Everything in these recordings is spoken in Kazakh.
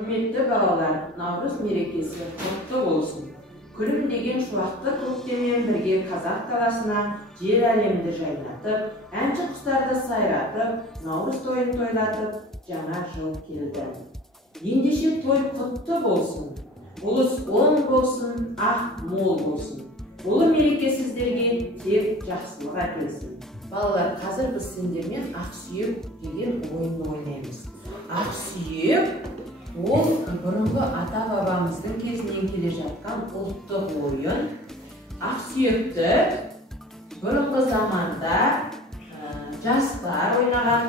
Құрметті балалар, Наурыз мерекесі құтты болсын. Күлімдеген шуақты көктеммен бірге қазақ даласына жер әлемді жайнатып, әнші құстарды сайратып, Наурыз тойын тойлатып, жаңа жыл келді. Ендеше той құтты болсын, ұлыс оң болсын, ақ мол болсын. Ұлы мереке сіздерге тек жақсылық әкелсін. Балалар, қазір біз сендермен ақсүйек деген ойынды ойнаймыз. Ақсүйек ол бұрынғы ата-бабамыздың кезінен келе жатқан ұлттық ойын. Ақсүйекті бұрынғы заманда жастар ойнаған.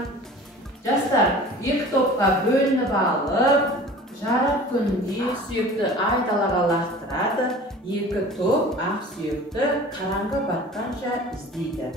Жастар екі топқа бөлініп алып, жарық күнде сүйекті айдалаға лақтырады. Екі топ ақсүйекті қараңғы батқанша іздейді.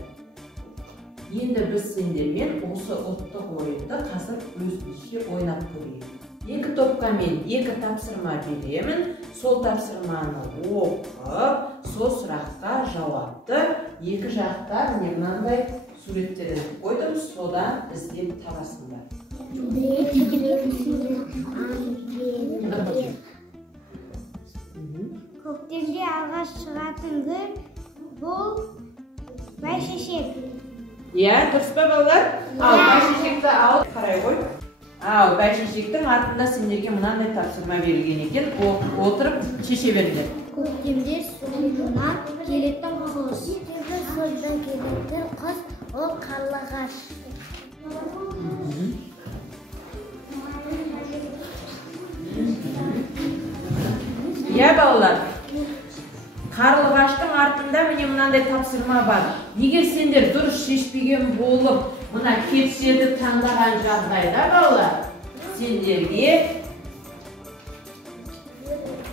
Енді біз сендермен осы ұлттық ойынды қазір өзімізше ойнап көрейік. Екі топқа мен екі тапсырма беремін. Сол тапсырманы оқып, сол сұраққа жауапты екі жақта мынандай суреттерін қойдым, содан іздеп табасыңдар. Көктемде алға шығатын гүл бұл бәйшешек. Иә, дұрыс па балалар? Ал бәйшешекті алып қарай қой. Ал бәйшешектің артында сендерге мынандай тапсырма берілген екен. Отырып шеше беріңдер. Көктемде суынан келетін құс. Судан келетін құс ол қарлығаш. Иә балалар, қарлығаштың артында міне мынандай тапсырма бар. Егер сендер дұрыс шешпеген болып, мына кепсерді таңдаған жағдайда балалар, сендерге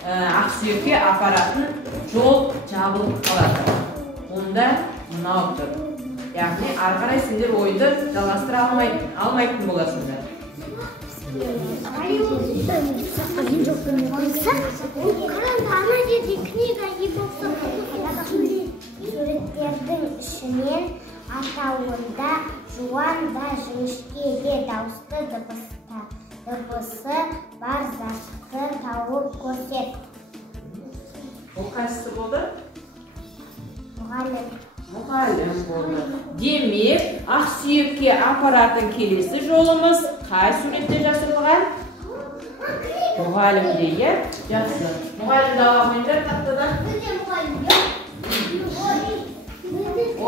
ақсүйекке апаратын жол жабылып қалады. Онда мынау тұр. Яғни ары қарай сендер ойынды жалғастыра алмайтын боласыңдар. Суреттердің ішінен атауында жуан да жіңішке де дауысты дыбысы бар затты тауып көрсет. Бұл қайсысы болды? Мұғалім. Мұғалім болды. Демек, ақсүйекке апаратын келесі жолымыз қай суретте жасырылған? Мұғалімде, иә? Жақсы. Мұғалімді ала қойыңдар тақтадан. О,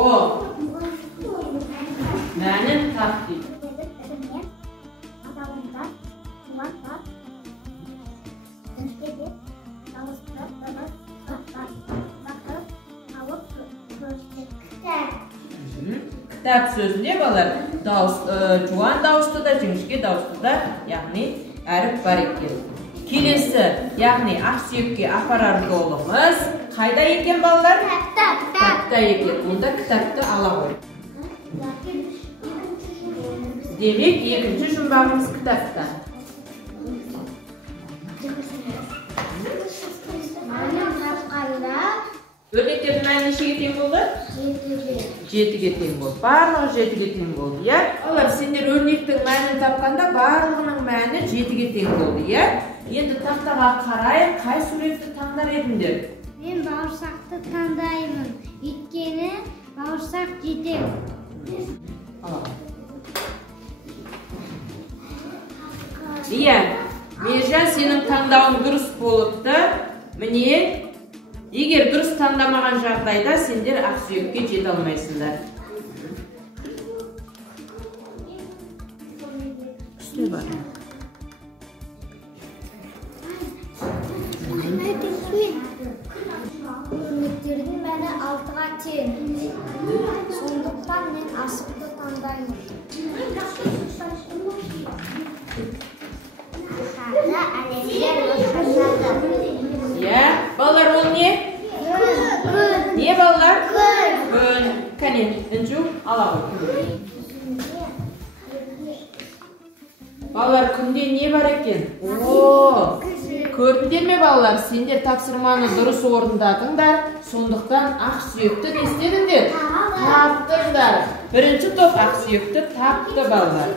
мәнін тап дейді. Кітап сөзінде балалар жуан дауысты да, жіңішке дауысты да, яғни әріп бар екен. Келесі, яғни ақсүйекке апарар жолымыз қайда екен балалар? Кітапта екен. Онда кітапты ала қой. Демек, екінші жұмбағымыз кітапта. Өрнектердің мәні нешеге тең болды? 7-ге тең болды. Барлығы 7-ге тең болды, иә? Олар, сендер өрнектің мәнін тапқанда барлығының мәні 7-ге тең болды, иә? Енді тақтаға қарай, қай суретті таңдар едіңдер? Мен бауырсақты таңдаймын. Өйткені бауырсақ жетем. Иә, Мержан, сенің таңдауың дұрыс болыпты. Міне, егер дұрыс таңдамаған жағдайда сендер ақсүйекке жете алмайсыңдар. Үсте бар. Өрнектердің мәні 6-ға тең. Сондықтан мен асықты таңдаймын. Иә, балалар, ол не? Күн. Не балалар? Күн. Кәне, інжу, ала қой. Балалар, күнде не бар екен? О, көрдіңдер ме балалар? Сендер тапсырманы дұрыс орындадыңдар. Сондықтан ақсүйекті не істедіңдер? Таптыңдар. Бірінші топ ақсүйекті тапты балалар.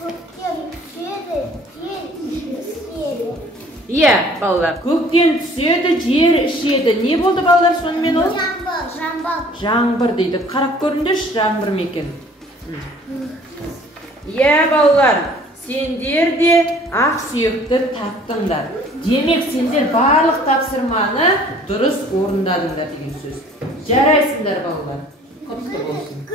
Көктем, жеді, жел, Иә, балалар, көктен түседі, жер ішеді. Не болды, балалар, сонымен ол? Жаңбыр дейді. Қарап көріңдерші, жаңбыр ма екен? Иә, балалар, сендер де ақ сүйекті таптыңдар. Демек, сендер барлық тапсырманы дұрыс орындадыңдар деген сөз. Жарайсыңдар, балалар. Құтты болсын.